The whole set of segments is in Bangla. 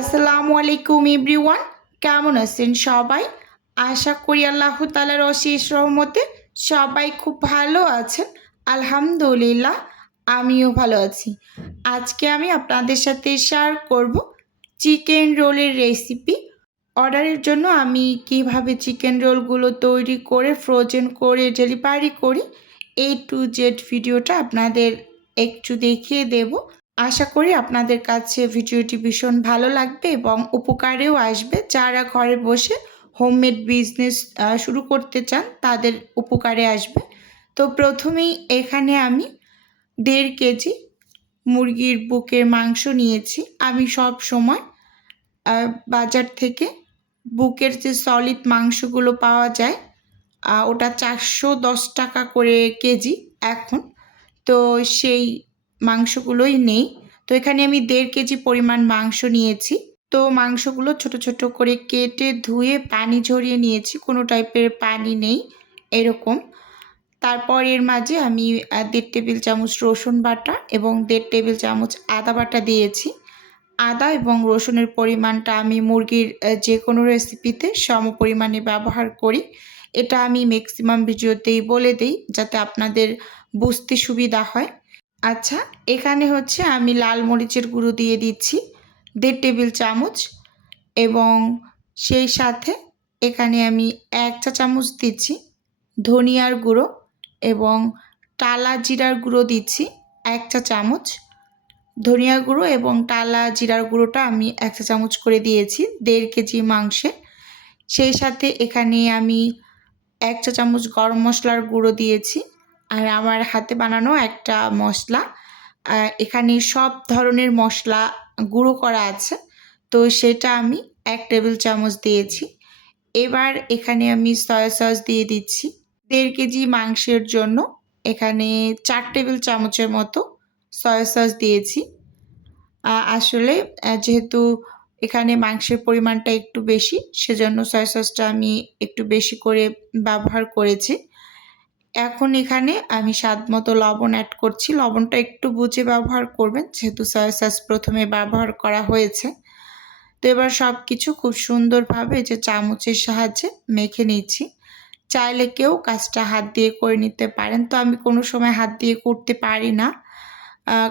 আসসালামু আলাইকুম এভরিওয়ান, কেমন আছেন সবাই? আশা করি আল্লাহ তাআলার অশেষ রহমতে সবাই খুব ভালো আছেন। আলহামদুলিল্লাহ, আমিও ভালো আছি। আজকে আমি আপনাদের সাথে শেয়ার করব চিকেন রোলের রেসিপি। অর্ডারের জন্য আমি কিভাবে চিকেন রোলগুলো তৈরি করে ফ্রোজেন করে ডেলিভারি করি, A to Z ভিডিওটা আপনাদের একটু দেখিয়ে দেব। আশা করি আপনাদের কাছে ভিডিওটি ভীষণ ভালো লাগবে এবং উপকারেও আসবে। যারা ঘরে বসে হোমমেড বিজনেস শুরু করতে চান তাদের উপকারে আসবে। তো প্রথমেই এখানে আমি 1.5 কেজি মুরগির বুকের মাংস নিয়েছি। আমি সব সময় বাজার থেকে বুকের যে সলিড মাংসগুলো পাওয়া যায় ওটা 410 টাকা করে কেজি এখন। তো সেই মাংসগুলোই নেই। তো এখানে আমি 1.5 কেজি পরিমাণ মাংস নিয়েছি। তো মাংসগুলো ছোট ছোট করে কেটে ধুয়ে পানি ঝরিয়ে নিয়েছি, কোনো টাইপের পানি নেই এরকম। তারপর এর মাঝে আমি 1.5 টেবিল চামচ রসুন বাটা এবং 1.5 টেবিল চামচ আদা বাটা দিয়েছি। আদা এবং রসুনের পরিমাণটা আমি মুরগির যে কোনো রেসিপিতে সম পরিমাণে ব্যবহার করি। এটা আমি ম্যাক্সিমাম ভিডিওতেই বলে দিই যাতে আপনাদের বুঝতে সুবিধা হয়। আচ্ছা, এখানে হচ্ছে আমি লাল মরিচের গুঁড়ো দিয়ে দিচ্ছি 1.5 টেবিল চামচ এবং সেই সাথে এখানে আমি 1 চা চামচ দিচ্ছি ধনিয়ার গুঁড়ো এবং টালা জিরার গুঁড়ো দিচ্ছি 1 চা চামচ। ধনিয়া গুঁড়ো এবং টালা জিরার গুঁড়োটা আমি 1 চা চামচ করে দিয়েছি 1.5 কেজি মাংসে। সেই সাথে এখানে আমি 1 চা চামচ গরম মশলার গুঁড়ো দিয়েছি। আর আমার হাতে বানানো একটা মশলা, এখানে সব ধরনের মশলা গুঁড়ো করা আছে, তো সেটা আমি 1 টেবিল চামচ দিয়েছি। এবার এখানে আমি সয়া সস দিয়ে দিচ্ছি 1.5 কেজি মাংসের জন্য। এখানে 4 টেবিল চামচের মতো সয়া সস দিয়েছি। আসলে যেহেতু এখানে মাংসের পরিমাণটা একটু বেশি, সেজন্য সয়া সসটা আমি একটু বেশি করে ব্যবহার করেছি। এখন এখানে আমি স্বাদ মতো লবণ অ্যাড করছি। লবণটা একটু বুঝে ব্যবহার করবেন যেহেতু সয়া সস প্রথমে ব্যবহার করা হয়েছে। তো এবার সব কিছু খুব সুন্দরভাবে যে চামচের সাহায্যে মেখে নিচ্ছি। চাইলে কেউ কাজটা হাত দিয়ে করে নিতে পারেন, তো আমি কোনো সময় হাত দিয়ে করতে পারি না,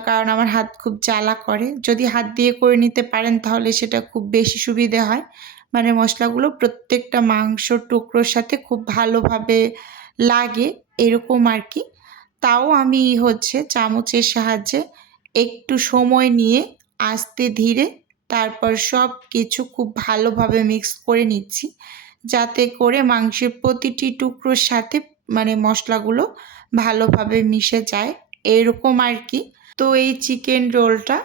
কারণ আমার হাত খুব জ্বালা করে। যদি হাত দিয়ে করে নিতে পারেন তাহলে সেটা খুব বেশি সুবিধে হয়, মানে মশলাগুলো প্রত্যেকটা মাংসর টুকরোর সাথে খুব ভালোভাবে লাগে এরকম আর কি। তাও আমি হচ্ছে চামচের সাহায্যে একটু সময় নিয়ে আস্তে ধীরে তারপর সব কিছু খুব ভালোভাবে মিক্স করে নিচ্ছি, যাতে করে মাংসের প্রতিটি টুকরোর সাথে মানে মশলাগুলো ভালোভাবে মিশে যায় এরকম আর কি। তো এই চিকেন রোলটা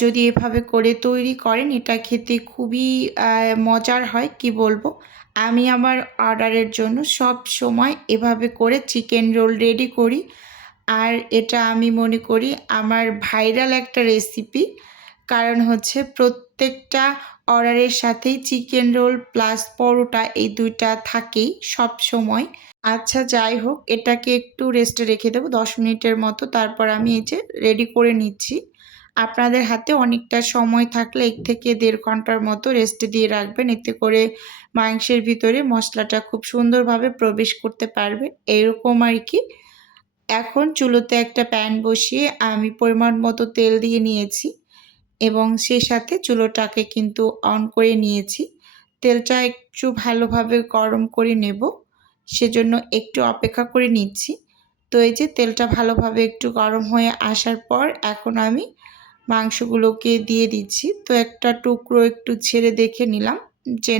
যদি এভাবে করে তৈরি করেন এটা খেতে খুবই মজার হয়, কি বলবো। আমি আমার অর্ডারের জন্য সব সময় এভাবে করে চিকেন রোল রেডি করি, আর এটা আমি মনে করি আমার ভাইরাল একটা রেসিপি। কারণ হচ্ছে প্রত্যেকটা অর্ডারের সাথেই চিকেন রোল প্লাস পরোটা এই দুইটা থাকেই সব সময়। আচ্ছা, যাই হোক, এটাকে একটু রেস্টে রেখে দেবো 10 মিনিটের মতো। তারপর আমি এই যে রেডি করে নিচ্ছি। আপনাদের হাতে অনেকটা সময় থাকলে 1 থেকে 1.5 ঘন্টার মতো রেস্টে দিয়ে রাখবেন, এতে করে মাংসের ভিতরে মশলাটা খুব সুন্দরভাবে প্রবেশ করতে পারবে এরকম আর কি। এখন চুলোতে একটা প্যান বসিয়ে আমি পরিমাণ মতো তেল দিয়ে নিয়েছি এবং সেই সাথে চুলোটাকে কিন্তু অন করে নিয়েছি। তেলটা একটু ভালোভাবে গরম করে নেব, সেজন্য একটু অপেক্ষা করে নিচ্ছি। তো এই যে তেলটা ভালোভাবে একটু গরম হয়ে আসার পর এখন আমি মাংসগুলোকে দিয়ে দিচ্ছি। তো একটা টুকরো একটু ছেড়ে দেখে নিলাম যে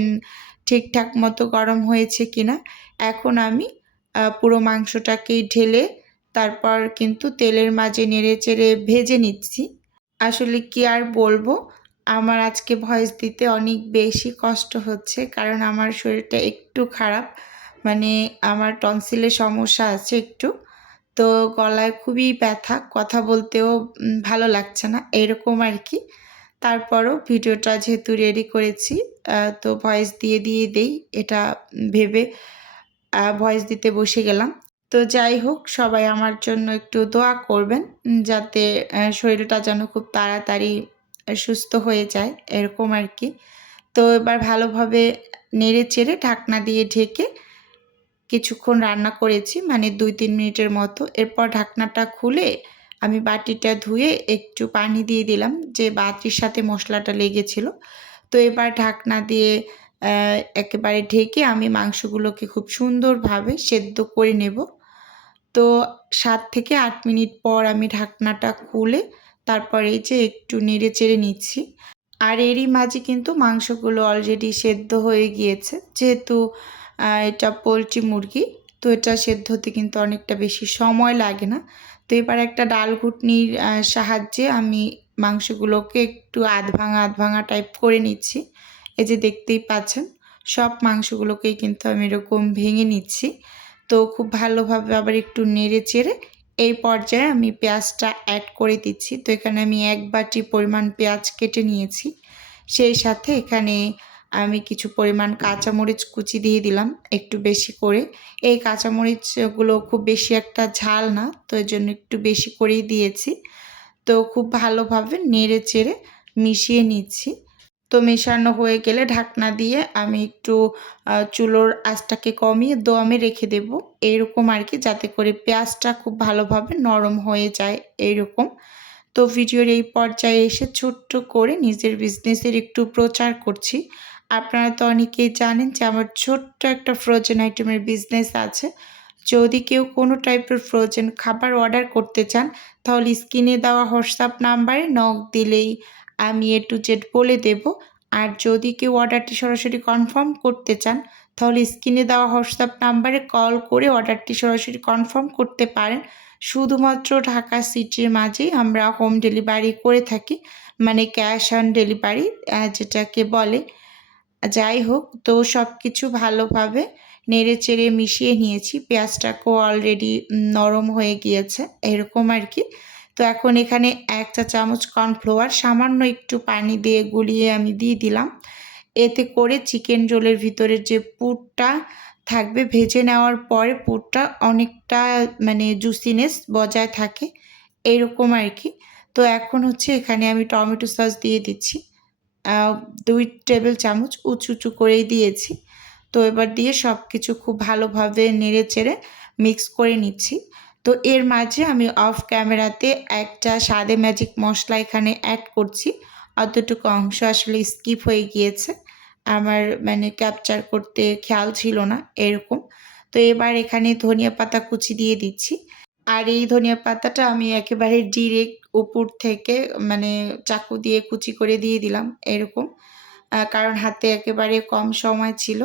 ঠিকঠাক মতো গরম হয়েছে কিনা। এখন আমি পুরো মাংসটাকেই ঢেলে তারপর কিন্তু তেলের মাঝে নেড়ে চেড়ে ভেজে নিচ্ছি। আসলে কি আর বলবো, আমার আজকে ভয়েস দিতে অনেক বেশি কষ্ট হচ্ছে, কারণ আমার শরীরটা একটু খারাপ, মানে আমার টনসিলের সমস্যা আছে একটু। তো গলায় খুবই ব্যথা, কথা বলতেও ভালো লাগছে না এরকম আর কি। তারপরও ভিডিওটা যেহেতু রেডি করেছি তো ভয়েস দিয়ে দেই এটা ভেবে ভয়েস দিতে বসে গেলাম। তো যাই হোক, সবাই আমার জন্য একটু দোয়া করবেন যাতে শরীরটা যেন খুব তাড়াতাড়ি সুস্থ হয়ে যায় এরকম আর কি। তো এবার ভালোভাবে নেড়ে চেড়ে ঢাকনা দিয়ে ঢেকে কিছুক্ষণ রান্না করেছি, মানে 2-3 মিনিটের মতো। এরপর ঢাকনাটা খুলে আমি বাটিটা ধুয়ে একটু পানি দিয়ে দিলাম, যে বাটির সাথে মশলাটা লেগেছিল। তো এবার ঢাকনা দিয়ে একেবারে ঢেকে আমি মাংসগুলোকে খুব সুন্দরভাবে সেদ্ধ করে নেব। তো 7 থেকে 8 মিনিট পর আমি ঢাকনাটা খুলে তারপর এই যে একটু নেড়ে চেড়ে নিচ্ছি। আর এরই মাঝে কিন্তু মাংসগুলো অলরেডি সেদ্ধ হয়ে গিয়েছে, যেহেতু এটা পোলট্রি মুরগি, তো এটা সেদ্ধ হতে কিন্তু অনেকটা বেশি সময় লাগে না। তো এবার একটা ডাল ঘুটনির সাহায্যে আমি মাংসগুলোকে একটু আধ ভাঙা টাইপ করে নিচ্ছি। এই যে দেখতেই পাচ্ছেন, সব মাংসগুলোকেই কিন্তু আমি এরকম ভেঙে নিচ্ছি। তো খুব ভালোভাবে আবার একটু নেড়ে চেড়ে এই পর্যায়ে আমি পেঁয়াজটা অ্যাড করে দিচ্ছি। তো এখানে আমি 1 বাটি পরিমাণ পেঁয়াজ কেটে নিয়েছি। সেই সাথে এখানে আমি কিছু পরিমাণ কাঁচামরিচ কুচি দিয়ে দিলাম একটু বেশি করে। এই কাঁচামরিচগুলো খুব বেশি একটা ঝাল না, তো এজন্য একটু বেশি করেই দিয়েছি। তো খুব ভালোভাবে নেড়ে চেড়ে মিশিয়ে নিচ্ছি। তো মেশানো হয়ে গেলে ঢাকনা দিয়ে আমি একটু চুলোর আঁচটাকে কমিয়ে দমে রেখে দেব, এইরকম আর কি, যাতে করে পেঁয়াজটা খুব ভালোভাবে নরম হয়ে যায় এইরকম। তো ভিডিওর এই পর্যায়ে এসে ছোট্ট করে নিজের বিজনেসের একটু প্রচার করছি। আপনারা তো অনেকেই জানেন যে আমার ছোট্ট একটা ফ্রোজেন আইটেমের বিজনেস আছে। যদি কেউ কোনো টাইপের ফ্রোজেন খাবার অর্ডার করতে চান, তাহলে স্ক্রিনে দেওয়া হোয়াটসঅ্যাপ নাম্বারে নক দিলেই আমি A to Z বলে দেব। আর যদি কেউ অর্ডারটি সরাসরি কনফার্ম করতে চান, তাহলে স্ক্রিনে দেওয়া হোয়াটসঅ্যাপ নাম্বারে কল করে অর্ডারটি সরাসরি কনফার্ম করতে পারেন। শুধুমাত্র ঢাকা সিটির মাঝেই আমরা হোম ডেলিভারি করে থাকি, মানে ক্যাশ অন ডেলিভারি যেটাকে বলে। যাই হোক, তো সব কিছু ভালোভাবে নেড়ে চেড়ে মিশিয়ে নিয়েছি। পেঁয়াজটাকেও অলরেডি নরম হয়ে গিয়েছে এরকম আর কি। তো এখন এখানে 1 চা চামচ কর্নফ্লাওয়ার সামান্য একটু পানি দিয়ে গুলিয়ে আমি দিয়ে দিলাম। এতে করে চিকেন রোলের ভিতরে যে পুরটা থাকবে, ভেজে নেওয়ার পরে পুরটা অনেকটা মানে জুসিনেস বজায় থাকে এইরকম আর কি। তো এখন হচ্ছে এখানে আমি টমেটো সস দিয়ে দিচ্ছি। 2 টেবিল চামচ উঁচু করেই দিয়েছি। তো এবার দিয়ে সব কিছু খুব ভালোভাবে নেড়ে চেড়ে মিক্স করে নিচ্ছি। তো এর মাঝে আমি অফ ক্যামেরাতে একটা স্বাদে ম্যাজিক মশলা এখানে অ্যাড করছি। অতটুকু অংশ আসলে স্কিপ হয়ে গিয়েছে, আমার মানে ক্যাপচার করতে খেয়াল ছিল না এরকম। তো এবার এখানে ধনিয়া পাতা কুচি দিয়ে দিচ্ছি। আর এই ধনিয়া পাতাটা আমি একেবারে ডিরেক্ট উপর থেকে মানে চাকু দিয়ে কুচি করে দিয়ে দিলাম এরকম। কারণ হাতে একেবারে কম সময় ছিল।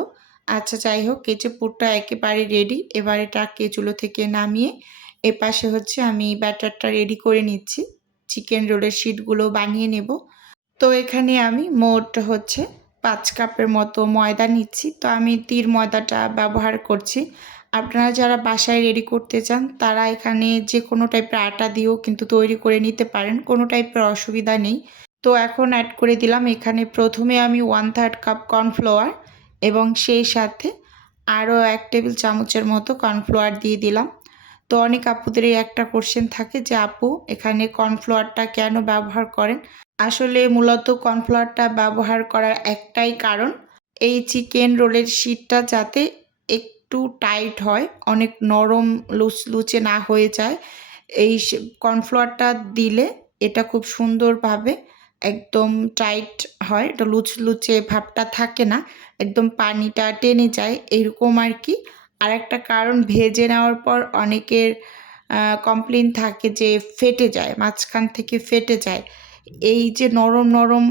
আচ্ছা যাই হোক, কেচে পুরটা একেবারে রেডি। এবার এটাকে চুলো থেকে নামিয়ে এপাশে হচ্ছে আমি ব্যাটারটা রেডি করে নিচ্ছি। চিকেন রোলের শিটগুলো বানিয়ে নেব। তো এখানে আমি মোট হচ্ছে 5 কাপের মতো ময়দা নিচ্ছি। তো আমি তীর ময়দাটা ব্যবহার করছি। আপনারা যারা বাসায় রেডি করতে চান, তারা এখানে যে কোনো টাইপের আটা দিয়েও কিন্তু তৈরি করে নিতে পারেন, কোনো টাইপের অসুবিধা নেই। তো এখন অ্যাড করে দিলাম এখানে প্রথমে আমি 1/3 কাপ কর্নফ্লাওয়ার এবং সেই সাথে আরও 1 টেবিল চামচের মতো কর্নফ্লাওয়ার দিয়ে দিলাম। তো অনেক আপুদেরই একটা কোশ্চেন থাকে যে আপু এখানে কর্নফ্লাওয়ারটা কেন ব্যবহার করেন? আসলে মূলত কর্নফ্লাওয়ারটা ব্যবহার করার একটাই কারণ, এই চিকেন রোলের শিটটা যাতে একটু টাইট হয়, অনেক নরম লুচলুচে না হয়ে যায়। এই কর্নফ্লাওয়ারটা দিলে এটা খুব সুন্দরভাবে একদম টাইট হয়, এটা লুচলুচে ভাবটা থাকে না, একদম পানিটা টেনে যায় এরকম আর কি। আর একটা কারণ, ভেজে নেওয়ার পর অনেকের কমপ্লেন থাকে যে ফেটে যায়, মাঝখান থেকে ফেটে যায়। এই যে নরম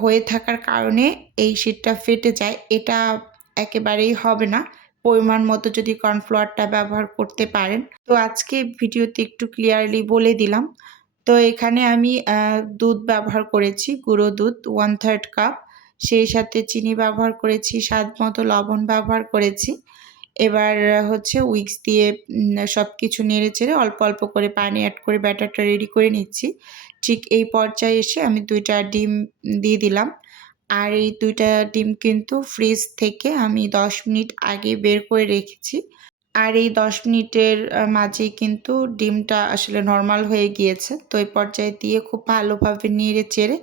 হয়ে থাকার কারণে এই শিটটা ফেটে যায়, এটা একেবারেই হবে না পরিমাণ মতো যদি কর্নফ্লাওয়ারটা ব্যবহার করতে পারেন। তো আজকে ভিডিওতে একটু ক্লিয়ারলি বলে দিলাম। তো এখানে আমি দুধ ব্যবহার করেছি, গুঁড়ো দুধ 1/3 কাপ, সেই সাথে চিনি ব্যবহার করেছি, স্বাদ মতো লবণ ব্যবহার করেছি। এবার হচ্ছে উইক্স দিয়ে সব কিছু নেড়ে চেড়ে অল্প করে পানি অ্যাড করে ব্যাটারটা রেডি করে নিচ্ছি। ঠিক এই পর্যায়ে এসে আমি 2টা ডিম দিয়ে দিলাম। আর এই 2টা ডিম কিন্তু ফ্রিজ থেকে আমি 10 মিনিট আগে বের করে রেখেছি। আর এই 10 মিনিটের মাঝেই কিন্তু ডিমটা আসলে নরমাল হয়ে গিয়েছে। তো এই পর্যায়ে দিয়ে খুব ভালোভাবে নেড়ে চেড়ে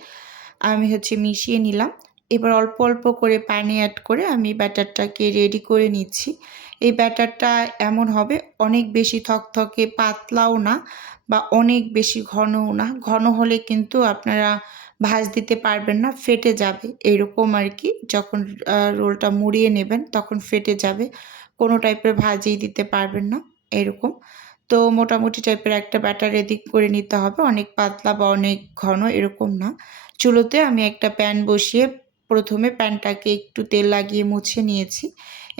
আমি হচ্ছে মিশিয়ে নিলাম। এবার অল্প অল্প করে পানি অ্যাড করে আমি ব্যাটারটাকে রেডি করে নিচ্ছি। এই ব্যাটারটা এমন হবে অনেক বেশি থকথকে পাতলাও না বা অনেক বেশি ঘনও না। ঘন হলে কিন্তু আপনারা ভাঁজ দিতে পারবেন না, ফেটে যাবে। এরকম আর কি, যখন রোলটা মুড়িয়ে নেবেন তখন ফেটে যাবে। কোনো টাইপের ভাঁজই দিতে পারবেন না এরকম। তো মোটামুটি টাইপের একটা ব্যাটার রেডি করে নিতে হবে, অনেক পাতলা বা অনেক ঘন এরকম না। চুলোতে আমি একটা প্যান বসিয়ে প্রথমে প্যানটাকে একটু তেল লাগিয়ে মুছে নিয়েছি।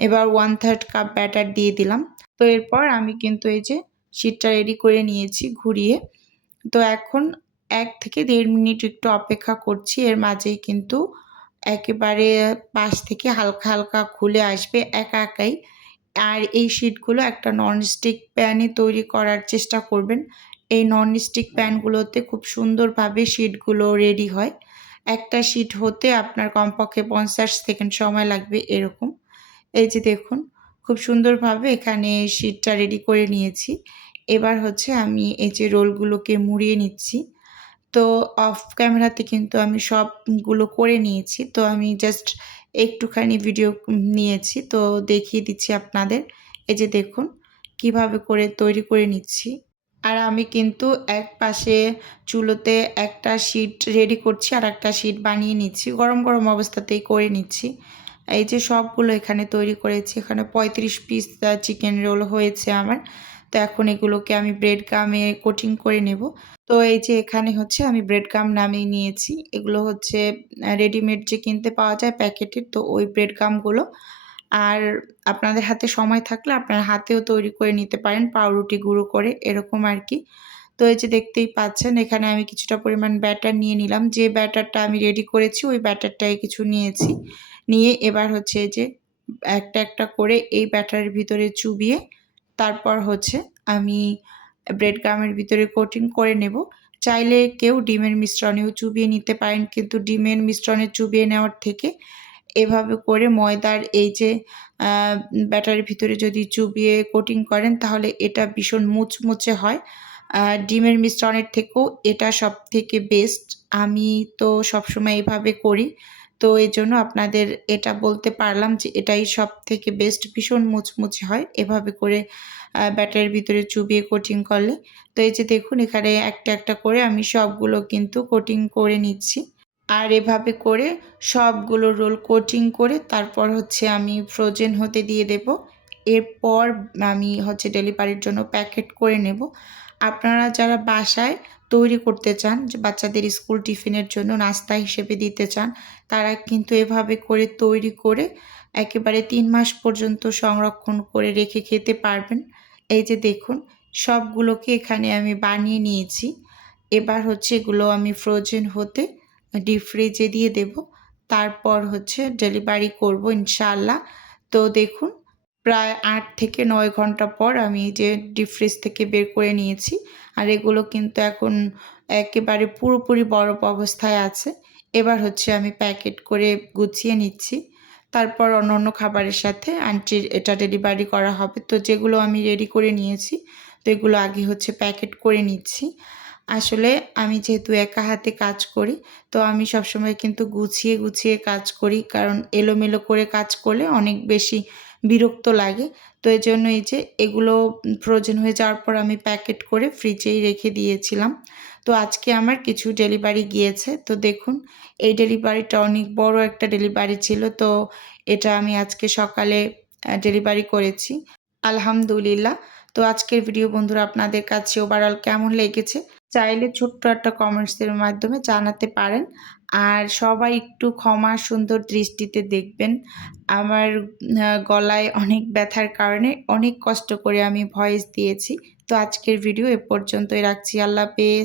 এবার 1/3 কাপ ব্যাটার দিয়ে দিলাম। তো এরপর আমি কিন্তু এই যে শিটটা রেডি করে নিয়েছি ঘুরিয়ে। তো এখন ১ থেকে ১.৫ মিনিট একটু অপেক্ষা করছি। এর মাঝেই কিন্তু একেবারে পাশ থেকে হালকা, হালকা খুলে আসবে একা একাই। আর এই শিটগুলো একটা ননস্টিক প্যানে তৈরি করার চেষ্টা করবেন। এই ননস্টিক প্যানগুলোতে খুব সুন্দরভাবে শিটগুলো রেডি হয়। একটা শিট হতে আপনার কমপক্ষে ৫০ সেকেন্ড সময় লাগবে এরকম। এই যে দেখুন, খুব সুন্দরভাবে এখানে শিটটা রেডি করে নিয়েছি। এবার হচ্ছে আমি এই যে রোলগুলোকে মুড়িয়ে নিচ্ছি। তো অফ ক্যামেরাতে কিন্তু আমি সবগুলো করে নিয়েছি। তো আমি জাস্ট একটুখানি ভিডিও নিয়েছি। তো দেখিয়ে দিচ্ছি আপনাদের। এই যে দেখুন কিভাবে করে তৈরি করে নিচ্ছি। আর আমি কিন্তু এক পাশে চুলোতে একটা শিট রেডি করছি, আর একটা শিট বানিয়ে নিচ্ছি। গরম, গরম অবস্থাতেই করে নিচ্ছি। এই যে সবগুলো এখানে তৈরি করেছি। এখানে ৩৫ পিস চিকেন রোল হয়েছে আমার। তো এখন এগুলোকে আমি ব্রেড গামে কোটিং করে নেব। তো এই যে এখানে হচ্ছে আমি ব্রেড গাম নামিয়ে নিয়েছি। এগুলো হচ্ছে রেডিমেড যে কিনতে পাওয়া যায় প্যাকেটের, তো ওই ব্রেড গামগুলো। আর আপনাদের হাতে সময় থাকলে আপনারা হাতেও তৈরি করে নিতে পারেন পাউরুটি গুঁড়ো করে এরকম আর কি। তো এই যে দেখতেই পাচ্ছেন এখানে আমি কিছুটা পরিমাণ ব্যাটার নিয়ে নিলাম। যে ব্যাটারটা আমি রেডি করেছি ওই ব্যাটারটাই কিছু নিয়েছি। নিয়ে এবার হচ্ছে এই যে একটা, একটা করে এই ব্যাটারের ভিতরে চুবিয়ে তারপর হচ্ছে আমি ব্রেড গামের ভিতরে কোটিং করে নেব। চাইলে কেউ ডিমের মিশ্রণেও চুবিয়ে নিতে পারেন, কিন্তু ডিমের মিশ্রণে চুবিয়ে নেওয়ার থেকে এভাবে করে ময়দার এই যে ব্যাটারের ভিতরে যদি চুবিয়ে কোটিং করেন তাহলে এটা ভীষণ মুচমুচে হয়। ডিমের মিশ্রণের থেকেও এটা সবথেকে বেস্ট। আমি তো সবসময় এভাবে করি। তো এজন্য আপনাদের এটা বলতে পারলাম যে এটাই সবথেকে বেস্ট, ভীষণ মুচমুচে হয় এভাবে করে ব্যাটারের ভিতরে চুবিয়ে কোটিং করলে। তো এই যে দেখুন এখানে একটা, একটা করে আমি সবগুলো কিন্তু কোটিং করে নিচ্ছি। আর এভাবে করে সবগুলো রোল কোটিং করে তারপর হচ্ছে আমি ফ্রোজেন হতে দিয়ে দেব। এরপর আমি হচ্ছে ডেলিভারির জন্য প্যাকেট করে নেব। আপনারা যারা বাসায় তৈরি করতে চান, যে বাচ্চাদের স্কুল টিফিনের জন্য নাস্তা হিসেবে দিতে চান, তারা কিন্তু এভাবে করে তৈরি করে একেবারে ৩ মাস পর্যন্ত সংরক্ষণ করে রেখে খেতে পারবেন। এই যে দেখুন সবগুলোকে এখানে আমি বানিয়ে নিয়েছি। এবার হচ্ছে এগুলো আমি ফ্রোজেন হতে ডিপ ফ্রিজে দিয়ে দেব। তারপর হচ্ছে ডেলিভারি করব ইনশাআল্লাহ। তো দেখুন প্রায় ৮ থেকে ৯ ঘন্টা পর আমি এই যে ডিপ ফ্রিজ থেকে বের করে নিয়েছি। আর এগুলো কিন্তু এখন একেবারে পুরোপুরি বরফ অবস্থায় আছে। এবার হচ্ছে আমি প্যাকেট করে গুছিয়ে নিচ্ছি। তারপর অন্যান্য খাবারের সাথে আন্টির এটা ডেলিভারি করা হবে। তো যেগুলো আমি রেডি করে নিয়েছি, তো এগুলো আগে হচ্ছে প্যাকেট করে নিচ্ছি। আসলে আমি যেহেতু একা হাতে কাজ করি, তো আমি সবসময় কিন্তু গুছিয়ে, গুছিয়ে কাজ করি। কারণ এলোমেলো করে কাজ করলে অনেক বেশি বিরক্ত লাগে। তো এজন্য এই যে এগুলো ফ্রোজেন হয়ে যাওয়ার পর আমি প্যাকেট করে ফ্রিজেই রেখে দিয়েছিলাম। তো আজকে আমার কিছু ডেলিভারি গিয়েছে। তো দেখুন এই ডেলিভারিটা অনেক বড় একটা ডেলিভারি ছিল। তো এটা আমি আজকে সকালে ডেলিভারি করেছি। আলহামদুলিল্লাহ। তো আজকের ভিডিও বন্ধুরা আপনাদের কাছে ওভারঅল কেমন লেগেছে চাইলে ছোট্ট একটা কমেন্টসের মাধ্যমে জানাতে পারেন। আর সবাই একটু ক্ষমা সুন্দর দৃষ্টিতে দেখবেন। আমার গলায় অনেক ব্যথার কারণে অনেক কষ্ট করে আমি ভয়েস দিয়েছি। তো আজকের ভিডিও এ পর্যন্তই রাখছি। আল্লাহ হাফেজ।